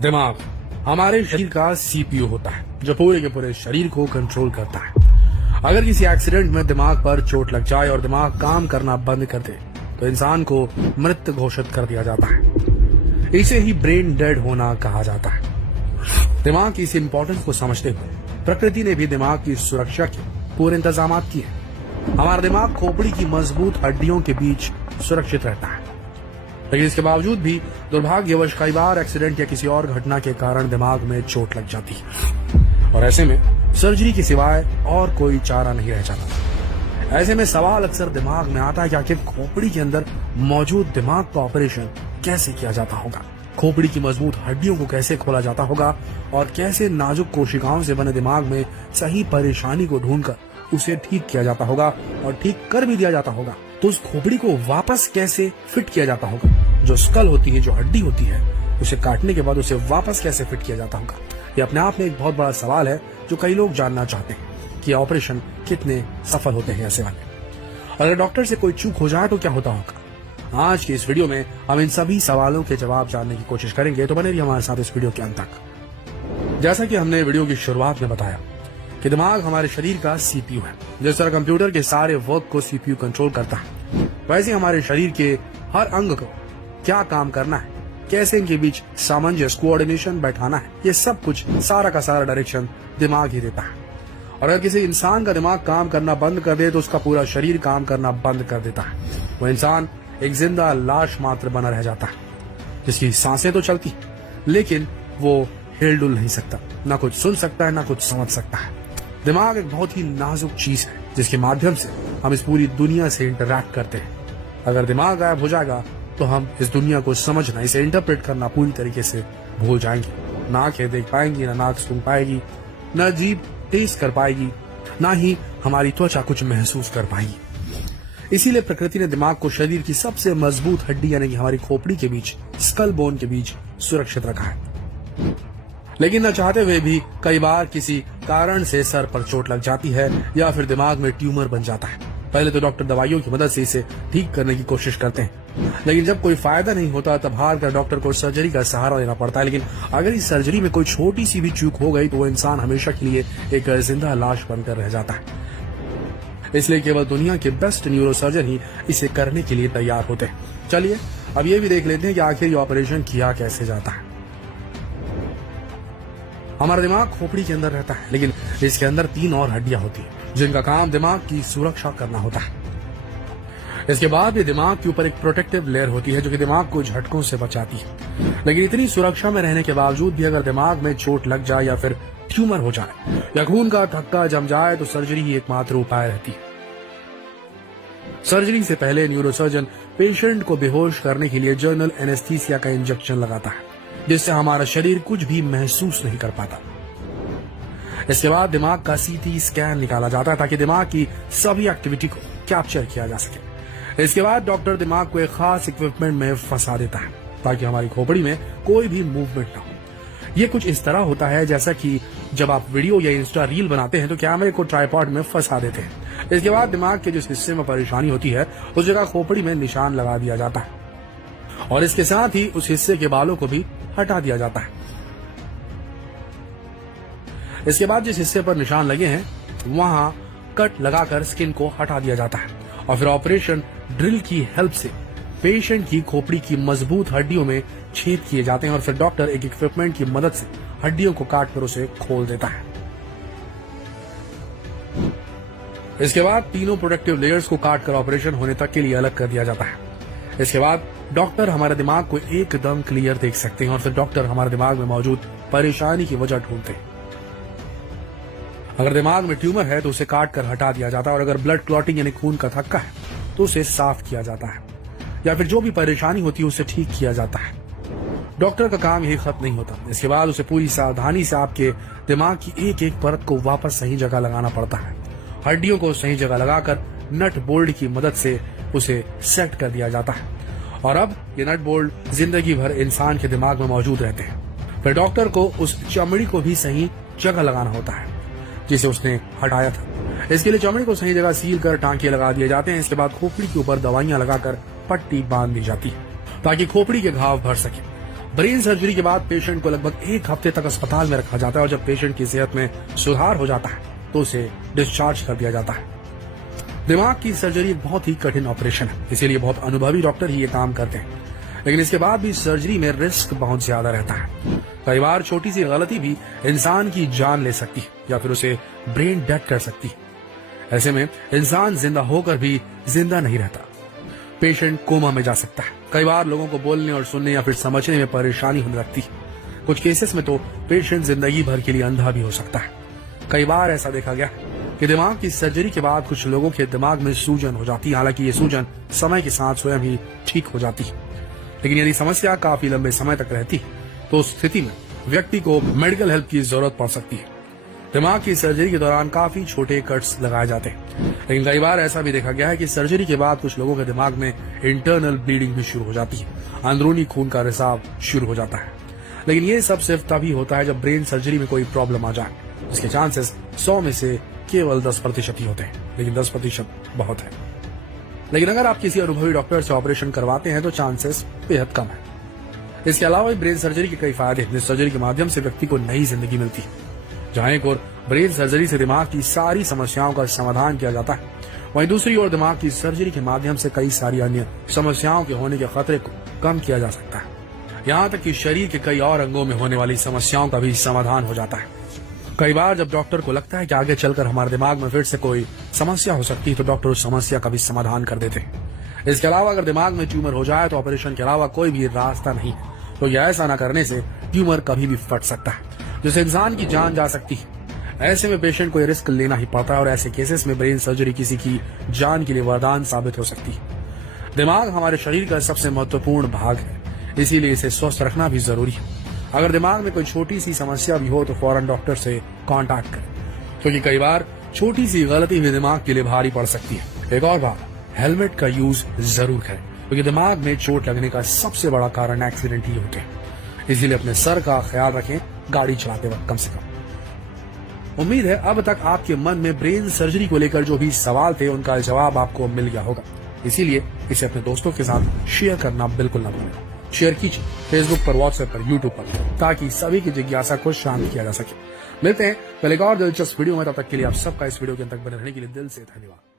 दिमाग हमारे शरीर का सीपीयू होता है जो पूरे के पूरे शरीर को कंट्रोल करता है। अगर किसी एक्सीडेंट में दिमाग पर चोट लग जाए और दिमाग काम करना बंद कर दे तो इंसान को मृत घोषित कर दिया जाता है। इसे ही ब्रेन डेड होना कहा जाता है। दिमाग की इस इंपॉर्टेंस को समझते हुए प्रकृति ने भी दिमाग की सुरक्षा के पूरे इंतजाम किए हैं। हमारा दिमाग खोपड़ी की मजबूत हड्डियों के बीच सुरक्षित रहता है, लेकिन इसके बावजूद भी दुर्भाग्यवश कई बार एक्सीडेंट या किसी और घटना के कारण दिमाग में चोट लग जाती है और ऐसे में सर्जरी के सिवाय और कोई चारा नहीं रह जाता। ऐसे में सवाल अक्सर दिमाग में आता है कि आखिर खोपड़ी के अंदर मौजूद दिमाग का ऑपरेशन कैसे किया जाता होगा, खोपड़ी की मजबूत हड्डियों को कैसे खोला जाता होगा और कैसे नाजुक कोशिकाओं से बने दिमाग में सही परेशानी को ढूंढकर उसे ठीक किया जाता होगा और ठीक कर भी दिया जाता होगा। तो उस खोपड़ी को वापस कैसे फिट किया जाता होगा, जो स्कल होती है, जो हड्डी होती है, उसे काटने के बाद उसे वापस कैसे फिट किया जाता होगा। ये अपने आप में एक बहुत बड़ा सवाल है जो कई लोग जानना चाहते हैं कि ऑपरेशन कितने सफल होते हैं ऐसे वाले। अगर डॉक्टर से कोई चूक हो जाए तो क्या होता होगा। आज की इस वीडियो में हम इन सभी सवालों के जवाब जानने की कोशिश करेंगे, तो बने रहिए हमारे साथ इस वीडियो के अंत तक। जैसा कि हमने वीडियो की शुरुआत में बताया कि दिमाग हमारे शरीर का सीपीयू है। जिस तरह कंप्यूटर के सारे वर्क को सीपीयू कंट्रोल करता है, वैसे हमारे शरीर के हर अंग को क्या काम करना है, कैसे इनके बीच सामंजस्य कोऑर्डिनेशन बैठाना है, ये सब कुछ सारा का सारा डायरेक्शन दिमाग ही देता है। और अगर किसी इंसान का दिमाग काम करना बंद कर दे तो उसका पूरा शरीर काम करना बंद कर देता है। वो इंसान एक जिंदा लाश मात्र बना रह जाता है, जिसकी सांसें तो चलती लेकिन वो हिल डुल नहीं सकता, ना कुछ सुन सकता है, ना कुछ समझ सकता है। दिमाग एक बहुत ही नाजुक चीज है जिसके माध्यम से हम इस पूरी दुनिया से इंटरैक्ट करते हैं। अगर दिमाग गायब हो जाएगा तो हम इस दुनिया को समझना, इसे इंटरप्रेट करना पूरी तरीके से भूल जाएंगे। ना आंखें देख पाएंगी, ना नाक सुन पाएगी, ना जीभ टेस्ट कर पाएगी, ना ही हमारी त्वचा कुछ महसूस कर पाएगी। इसीलिए प्रकृति ने दिमाग को शरीर की सबसे मजबूत हड्डी यानी कि हमारी खोपड़ी के बीच, स्कल बोन के बीच सुरक्षित रखा है। लेकिन न चाहते हुए भी कई बार किसी कारण से सर पर चोट लग जाती है या फिर दिमाग में ट्यूमर बन जाता है। पहले तो डॉक्टर दवाइयों की मदद से इसे ठीक करने की कोशिश करते हैं, लेकिन जब कोई फायदा नहीं होता तब हार कर डॉक्टर को सर्जरी का सहारा लेना पड़ता है। लेकिन अगर इस सर्जरी में कोई छोटी सी भी चूक हो गई तो वो इंसान हमेशा के लिए एक जिंदा लाश बनकर रह जाता है। इसलिए केवल दुनिया के बेस्ट न्यूरोसर्जन ही इसे करने के लिए तैयार होते हैं। चलिए अब ये भी देख लेते हैं कि आखिर ये ऑपरेशन किया कैसे जाता है। हमारा दिमाग खोपड़ी के अंदर रहता है, लेकिन इसके अंदर 3 और हड्डियां होती हैं जिनका काम दिमाग की सुरक्षा करना होता है। इसके बाद भी दिमाग के ऊपर एक प्रोटेक्टिव लेयर होती है जो कि दिमाग को झटकों से बचाती है। लेकिन इतनी सुरक्षा में रहने के बावजूद भी अगर दिमाग में चोट लग जाए या फिर ट्यूमर हो जाए या खून का थक्का जम जाए तो सर्जरी ही एकमात्र उपाय रहती है। सर्जरी से पहले न्यूरोसर्जन पेशेंट को बेहोश करने के लिए जनरल एनेस्थीसिया का इंजेक्शन लगाता है, जिससे हमारा शरीर कुछ भी महसूस नहीं कर पाता। इसके बाद दिमाग का सीटी स्कैन निकाला जाता है ताकि दिमाग की सभी एक्टिविटी को कैप्चर किया जा सके। इसके बाद डॉक्टर दिमाग को एक खास इक्विपमेंट में फंसा देता है ताकि हमारी खोपड़ी में कोई भी मूवमेंट ना हो। ये कुछ इस तरह होता है जैसा कि जब आप वीडियो या इंस्टा रील बनाते हैं तो कैमरे को ट्राइपॉड में फंसा देते हैं। इसके बाद दिमाग के जिस हिस्से में परेशानी होती है उस जगह खोपड़ी में निशान लगा दिया जाता है और इसके साथ ही उस हिस्से के बालों को भी हटा दिया जाता है। इसके बाद जिस हिस्से पर निशान लगे हैं वहां कट लगाकर स्किन को हटा दिया जाता है और फिर ऑपरेशन ड्रिल की हेल्प से पेशेंट की खोपड़ी की मजबूत हड्डियों में छेद किए जाते हैं और फिर डॉक्टर एक इक्विपमेंट की मदद से हड्डियों को काटकर उसे खोल देता है। इसके बाद तीनों प्रोटेक्टिव लेयर्स को काटकर ऑपरेशन होने तक के लिए अलग कर दिया जाता है। इसके बाद डॉक्टर हमारे दिमाग को एकदम क्लियर देख सकते हैं और फिर डॉक्टर हमारे दिमाग में मौजूद परेशानी की वजह ढूंढते हैं। अगर दिमाग में ट्यूमर है तो उसे काट कर हटा दिया जाता है और अगर ब्लड क्लॉटिंग यानी खून का थक्का है तो उसे साफ किया जाता है या फिर जो भी परेशानी होती है उसे ठीक किया जाता है। डॉक्टर का काम यही खत्म नहीं होता। इसके बाद उसे पूरी सावधानी से आपके दिमाग की एक एक परत को वापस सही जगह लगाना पड़ता है। हड्डियों को सही जगह लगाकर नट बोल्ट की मदद से उसे सेट कर दिया जाता है और अब ये नट बोल्ट जिंदगी भर इंसान के दिमाग में मौजूद रहते हैं। फिर डॉक्टर को उस चमड़ी को भी सही जगह लगाना होता है जिसे उसने हटाया था। इसके लिए चमड़ी को सही जगह सील कर टांके लगा दिए जाते हैं। इसके बाद खोपड़ी के ऊपर दवाइयां लगाकर पट्टी बांध दी जाती है ताकि खोपड़ी के घाव भर सके ब्रेन सर्जरी के बाद पेशेंट को लगभग 1 हफ्ते तक अस्पताल में रखा जाता है और जब पेशेंट की सेहत में सुधार हो जाता है तो उसे डिस्चार्ज कर दिया जाता है। दिमाग की सर्जरी एक बहुत ही कठिन ऑपरेशन है, इसीलिए बहुत अनुभवी डॉक्टर ही ये काम करते हैं, लेकिन इसके बाद भी सर्जरी में रिस्क बहुत ज्यादा रहता है। कई बार छोटी सी गलती भी इंसान की जान ले सकती है या फिर उसे ब्रेन डेड कर सकती है। ऐसे में इंसान जिंदा होकर भी जिंदा नहीं रहता, पेशेंट कोमा में जा सकता है। कई बार लोगों को बोलने और सुनने या फिर समझने में परेशानी होने लगती है। कुछ केसेस में तो पेशेंट जिंदगी भर के लिए अंधा भी हो सकता है। कई बार ऐसा देखा गया कि दिमाग की सर्जरी के बाद कुछ लोगों के दिमाग में सूजन हो जाती है, हालांकि ये सूजन समय के साथ स्वयं ही ठीक हो जाती है। लेकिन यदि समस्या काफी लंबे समय तक रहती है तो उस स्थिति में व्यक्ति को मेडिकल हेल्प की जरूरत पड़ सकती है। दिमाग की सर्जरी के दौरान काफी छोटे कट्स लगाए जाते हैं, लेकिन कई बार ऐसा भी देखा गया है कि सर्जरी के बाद कुछ लोगों के दिमाग में इंटरनल ब्लीडिंग भी शुरू हो जाती है, अंदरूनी खून का रिसाव शुरू हो जाता है। लेकिन ये सब सिर्फ तभी होता है जब ब्रेन सर्जरी में कोई प्रॉब्लम आ जाए। इसके चांसेस 100 में से केवल 10% ही होते हैं, लेकिन 10% बहुत है। लेकिन अगर आप किसी अनुभवी डॉक्टर से ऑपरेशन करवाते हैं तो चांसेस बेहद कम है। इसके अलावा ब्रेन सर्जरी के कई फायदे हैं। सर्जरी के माध्यम से व्यक्ति को नई जिंदगी मिलती है। जहां एक ओर ब्रेन सर्जरी से दिमाग की सारी समस्याओं का समाधान किया जाता है, वहीं दूसरी ओर दिमाग की सर्जरी के माध्यम से कई सारी अन्य समस्याओं के होने के खतरे को कम किया जा सकता है। यहाँ तक कि शरीर के कई और अंगों में होने वाली समस्याओं का भी समाधान हो जाता है। कई बार जब डॉक्टर को लगता है कि आगे चलकर हमारे दिमाग में फिर से कोई समस्या हो सकती है तो डॉक्टर उस समस्या का भी समाधान कर देते हैं। इसके अलावा अगर दिमाग में ट्यूमर हो जाए तो ऑपरेशन के अलावा कोई भी रास्ता नहीं, तो यह ऐसा न करने से ट्यूमर कभी भी फट सकता है, जिससे इंसान की जान जा सकती है। ऐसे में पेशेंट को रिस्क लेना ही पड़ता है और ऐसे केसेस में ब्रेन सर्जरी किसी की जान के लिए वरदान साबित हो सकती है। दिमाग हमारे शरीर का सबसे महत्वपूर्ण भाग है, इसीलिए इसे स्वस्थ रखना भी जरूरी है। अगर दिमाग में कोई छोटी सी समस्या भी हो तो फौरन डॉक्टर से कांटेक्ट करें, क्योंकि कई बार छोटी सी गलती भी दिमाग के लिए भारी पड़ सकती है। एक और बात, हेलमेट का यूज जरूर करें, क्योंकि दिमाग में चोट लगने का सबसे बड़ा कारण एक्सीडेंट ही होते हैं। इसीलिए अपने सर का ख्याल रखें गाड़ी चलाते वक्त कम से कम। उम्मीद है अब तक आपके मन में ब्रेन सर्जरी को लेकर जो भी सवाल थे उनका जवाब आपको मिल गया होगा। इसीलिए इसे अपने दोस्तों के साथ शेयर करना बिल्कुल न भूलें। शेयर कीजिए फेसबुक पर, व्हाट्सएप पर, यूट्यूब पर, ताकि सभी की जिज्ञासा को शांत किया जा सके। मिलते हैं कल एक और दिलचस्प वीडियो में, तब तक के लिए आप सबका इस वीडियो के अंत तक बने रहने के लिए दिल से धन्यवाद।